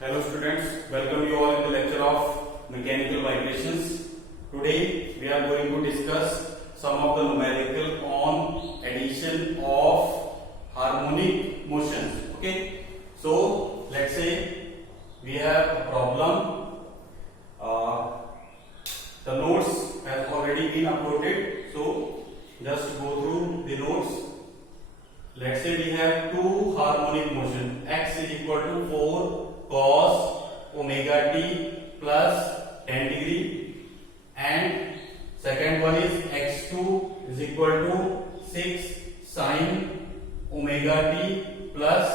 Hello students, welcome you all in the lecture of mechanical vibrations. Today we are going to discuss some of the numerical on addition of harmonic motions. Okay, so let's say we have a problem. The notes have already been uploaded, so just go through the notes. Let's say we have two harmonic motion, x is equal to 4 cos omega t plus 10 degree, and second one is x2 is equal to 6 sin omega t plus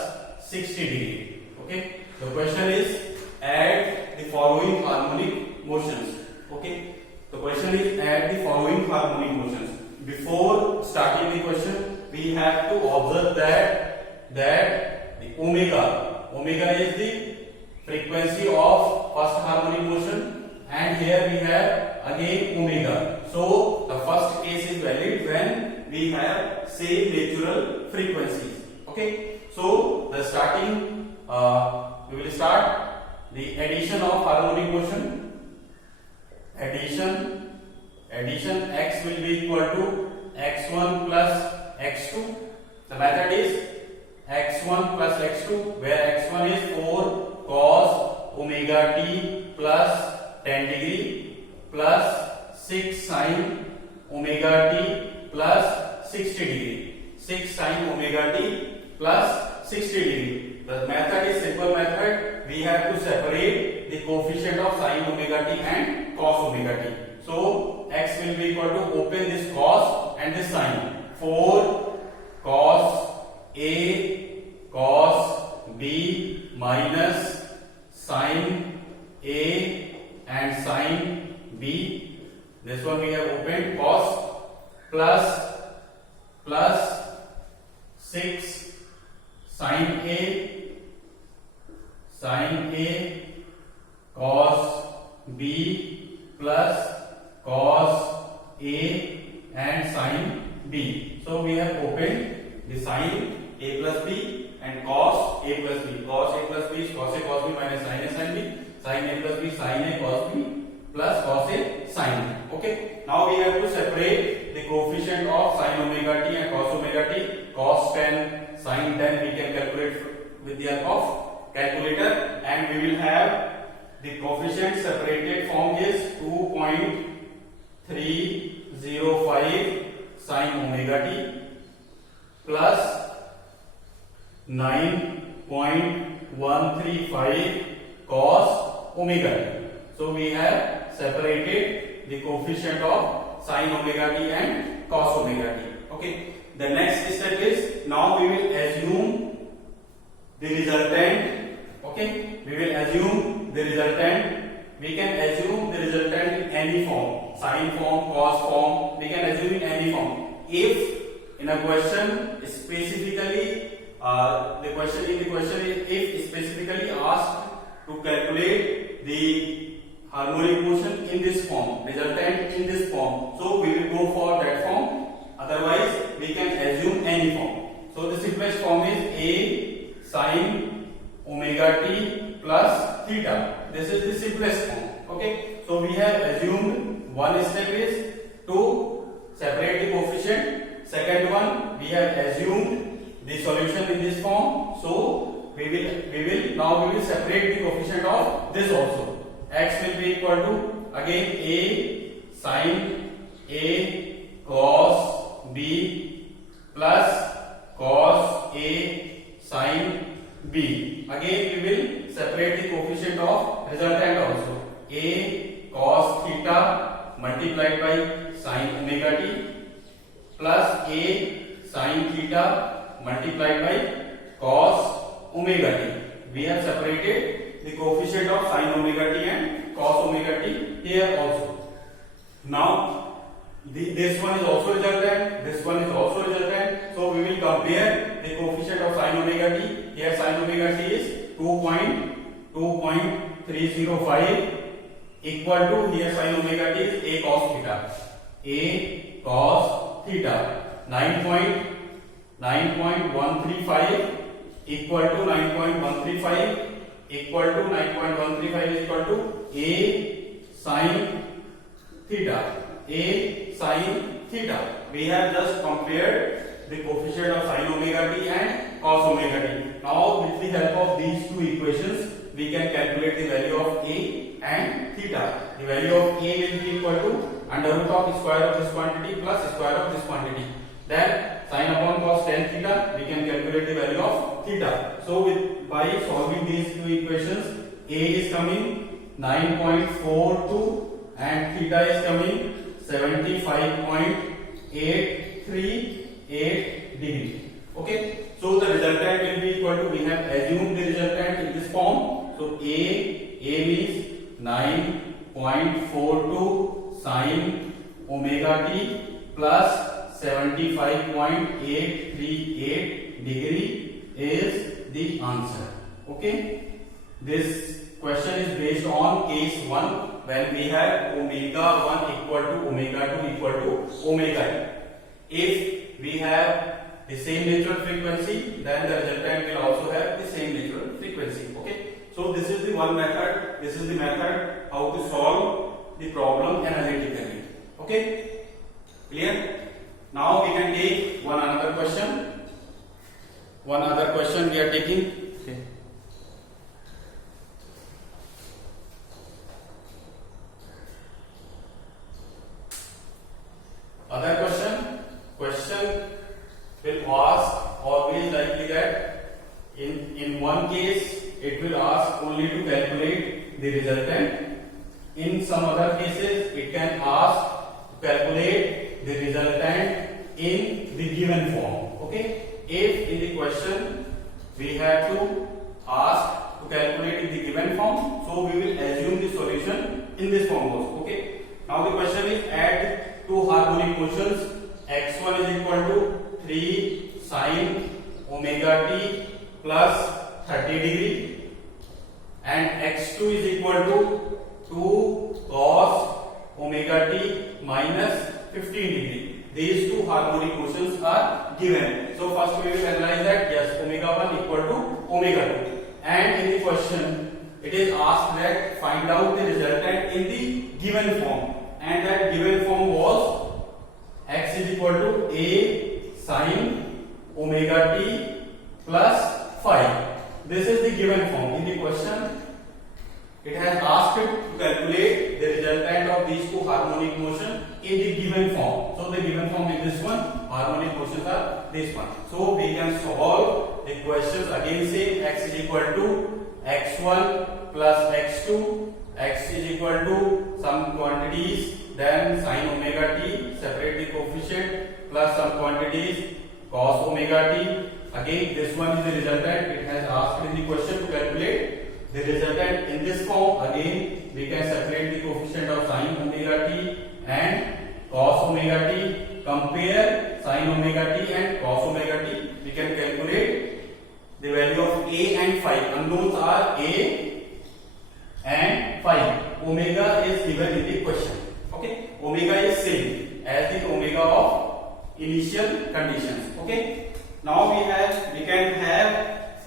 60 degree. Okay, the question is add the following harmonic motions. Okay, the question is add the following harmonic motions. Before starting the question, we have to observe that the omega is the frequency of first harmonic motion, and here we have again omega. So the first case is valid when we have same natural frequencies. Okay, so the starting we will start the addition of harmonic motion. Addition x will be equal to x1 plus x2. The method is x1 plus x2, where x1 is 4 cos omega t plus 10 degree plus 6 sin omega t plus 60 degree. 6 sin omega t plus 60 degree. The method is simple method. We have to separate the coefficient of sin omega t and cos omega t. So x will be equal to, open this cos and this sin. 4 cos A cos B minus sin A and sin B. This one we have opened, cos plus 6 sin A cos B plus cos A and sin B. So we have opened the sin A plus B and cos A plus B. Cos A plus B is cos A cos B minus sin A sin B. Sin A plus B sin A cos B plus cos A sin B. Okay. Now we have to separate the coefficient of sin omega t and cos omega t. Cos 10, sin 10 we can calculate with the help of calculator, and we will have the coefficient separated form is 2.305 sin omega t plus 9.135 cos omega t. So we have separated the coefficient of sin omega t and cos omega t. Okay. The next step is, now we will assume the resultant. Okay. We will assume the resultant. We can assume the resultant in any form, sin form, cos form. We can assume in any form. If in a question specifically, the question is if specifically asked to calculate the harmonic motion in this form, resultant in this form, so we will go for that form. Otherwise, we can assume any form. So the simplest form is A sin omega t plus theta. This is the simplest form. Okay. So we have assumed one step is to separate the coefficient. Second one, we have assumed the solution in this form. So we will separate the coefficient of this also. X will be equal to again A sin A cos B plus cos A sin B. Again we will separate the coefficient of resultant also. A cos theta multiplied by sin omega t plus A sin theta multiplied by cos omega t. We have separated the coefficient of sin omega t and cos omega t here also. Now this one is also resultant, this one is also resultant. So we will compare the coefficient of sin omega t. Here sin omega t is 2.305 equal to, here sin omega t is A cos theta. A cos theta 9.135 equal to 9.135 equal to 9.135 is equal to a sin theta. A sin theta. We have just compared the coefficient of sin omega t and cos omega t. Now with the help of these two equations, we can calculate the value of a and theta. The value of a will be equal to under root of square of this quantity plus square of this quantity. Then sin upon cos tan theta, we can calculate the value of theta. So by solving these two equations, a is coming 9.42 and theta is coming 75.838 degree. Okay. So the resultant will be equal to, we have assumed the resultant in this form. So a means 9.42 sin omega t plus 75.838 degree is the answer. Okay. This question is based on case 1 when we have omega 1 equal to omega 2 equal to omega n. If we have the same natural frequency, then the resultant will also have the same natural frequency. Okay. So this is the one method. This is the method how to solve the problem analytically. Okay. Clear? Now we can take one another question. One other question we are taking. Okay. Other question will ask always likely that in one case it will ask only to calculate the resultant. In some other cases it can ask to calculate the resultant in the given form. Okay. If in the question we have to ask to calculate in the given form, so we will assume the solution in this form also. Okay. Now the question is add two harmonic motions. x1 is equal to 3 sin omega t plus 30 degree and x2 is equal to 2 cos omega t minus 15 degree. These two harmonic motions are given. So first we will analyze that. Yes, omega 1 equal to omega 2. And in the question it is asked that find out the resultant in the given form. And that given form was x is equal to a sin omega t plus 5. This is the given form. In the question it has asked to calculate the resultant of these two harmonic motion in the given form. So the given form is this one, harmonic motions are this one. So we can solve the questions again. Say x is equal to x1 plus x2, x is equal to some quantities, then sin omega t, separate the coefficient, plus some quantities cos omega t. Again this one is the resultant. It has asked in the question to calculate the resultant in this form. Again we can separate the coefficient of sin omega t and cos omega t, compare sin omega t and cos omega t. We can calculate the value of a and phi. Unknowns are a and phi. Omega is given in the question. Okay, omega is same as the omega of initial conditions. Okay, now we can have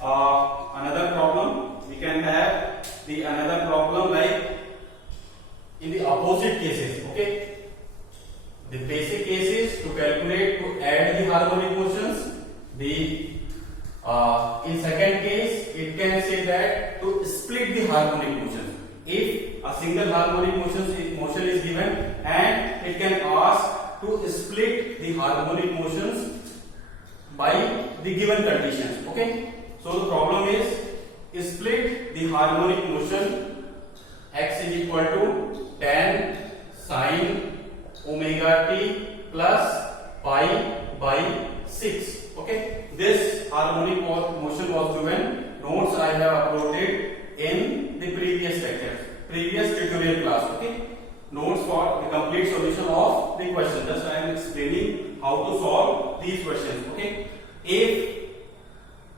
another problem. We can have the another problem like in the opposite cases. Okay, the basic cases to calculate to add the harmonic motions. The in second case it can say that to split the harmonic motions. If a single harmonic motion is given and it can ask to split the harmonic motions by the given conditions. Okay, so the problem is split the harmonic motion. X is equal to tan sin omega t plus pi by 6. Okay, this harmonic motion was given. Notes I have uploaded in the previous lecture, previous tutorial class. Okay, notes for the complete solution of the question. Just I am explaining how to solve these questions. Okay, if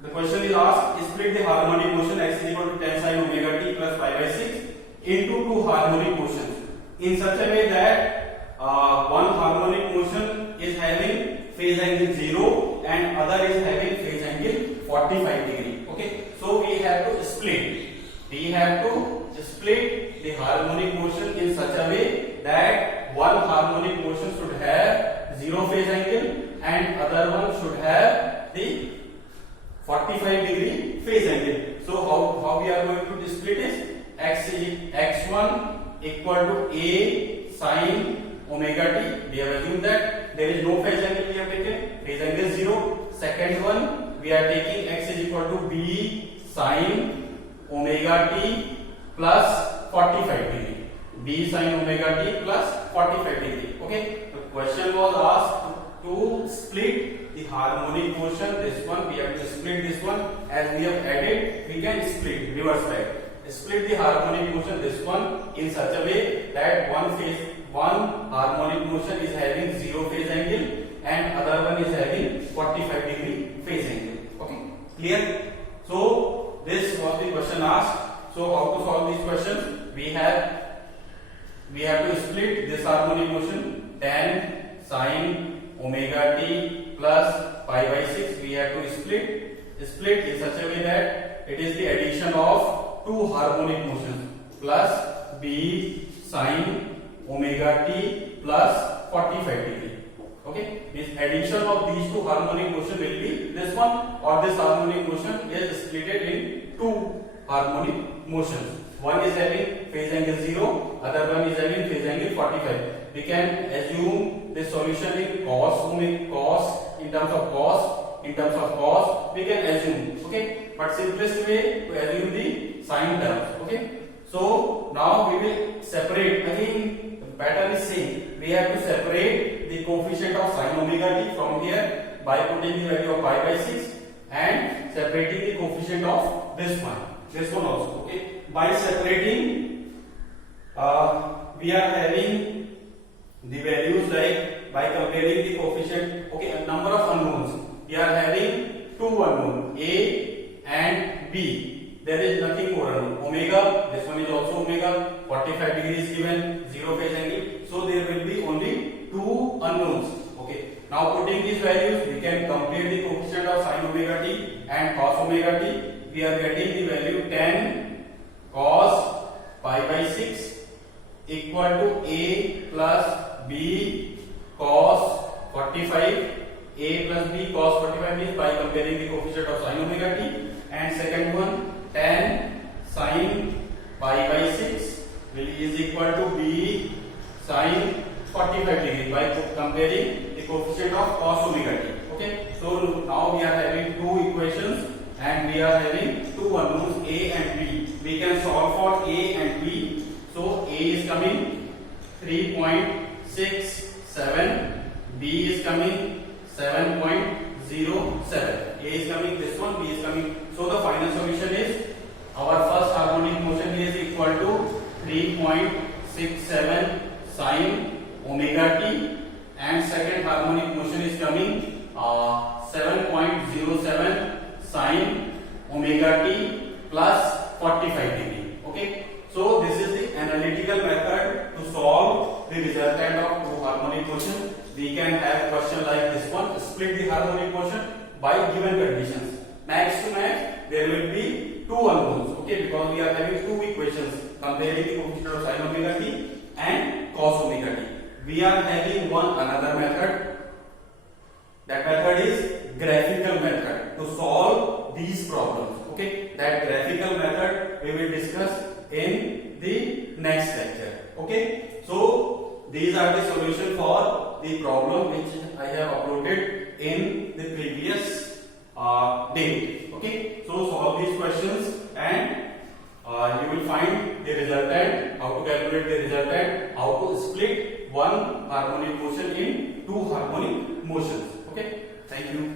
the question is asked split the harmonic motion x is equal to tan sin omega t plus pi by 6 into two harmonic motions in such a way that one harmonic motion is having phase angle 0 and other is having phase angle 45 degree. Okay, so we have to split. we have to split the harmonic motion in such a way that one harmonic motion should have 0 phase angle and other one should have the 45-degree phase angle. So how we are going to split is x1 equal to a sin omega t. We have assumed that there is no phase angle we have taken, phase angle is 0. Second one, we are taking x is equal to b sin omega t plus 45 degree. B sin omega t plus 45 degree. Okay. The question was asked to split the harmonic motion. This one we have to split this one. As we have added, we can split reverse back. Split the harmonic motion this one in such a way that one harmonic motion is having 0 phase angle and other one is having 45 degree phase angle. Okay, clear? So this was the question asked. So how to solve these questions? We have to split this harmonic motion. Tan sin omega t plus pi by 6. We have to split in such a way that it is the addition of two harmonic motions plus b sin omega t plus 45 degree. Okay, this addition of these two harmonic motion will be this one, or this harmonic motion is split in two harmonic motions. One is having phase angle 0, other one is having phase angle 45. We can assume the solution in cos in terms of cos we can assume. Okay, but simplest way to assume the sine terms. Okay, so now we will separate. Again the pattern is same. We have to separate the coefficient of sin omega t from here by putting the value of pi by 6 and separating the coefficient of this one also. Okay, by separating we are having the values like by comparing the coefficient. Okay, a number of unknowns. We are having two unknown a and b. There is nothing more unknown. Omega, this one is also omega. 45 degrees given, 0 phase angle. So there will be only two unknowns. Okay. Now putting these values, we can compare the coefficient of sin omega t and cos omega t. We are getting the value 10 cos pi by 6 equal to a plus b cos 45. A plus b cos 45 means by comparing the coefficient of sin omega t, and second one tan sin pi by 6 is equal to b sin 45 degree by comparing the coefficient of cos omega t. Okay, so now we are having two equations and we are having two unknowns a and b. We can solve for a and b. So a is coming 3.67, b is coming 7.07. A is coming this one, B is coming. So the final solution is our first harmonic motion is equal to 3.67 sin omega t, and second harmonic motion is coming 7.07 sin omega t plus 45 degree. Okay. So this is the analytical method to solve the resultant of two harmonic motion. We can have question like this one, split the harmonic motion by given conditions. Max to max, there will be two unknowns. Okay, because we are having two equations comparing the coefficient of sin omega t and cos omega t. We are having another method. That method is graphical method to solve these problems. Okay, that graphical method we will discuss in the next lecture. Okay, so these are the solution for the problem which I have uploaded in the previous day. Okay, so solve these questions and you will find the resultant, how to calculate the resultant, how to split one harmonic motion in two harmonic motions. Okay, thank you.